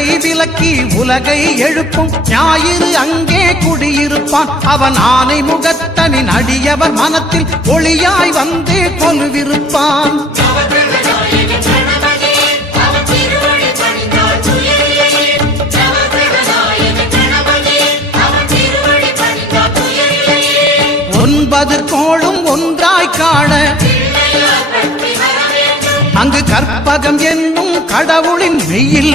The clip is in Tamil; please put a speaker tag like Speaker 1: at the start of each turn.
Speaker 1: இருளை விலக்கி உலகை எழுப்பும். ஞாயிறு அங்கே குடியிருப்பான். அவன் ஆனை முகத்தனின் அடியவர் மனத்தில் ஒளியாய் வந்தே கொலுவிருப்பான். ஒன்பது கோளும் ஒன்றாய் காண. அங்கு கற்பகம் என்னும் கடவுளின் வெயில்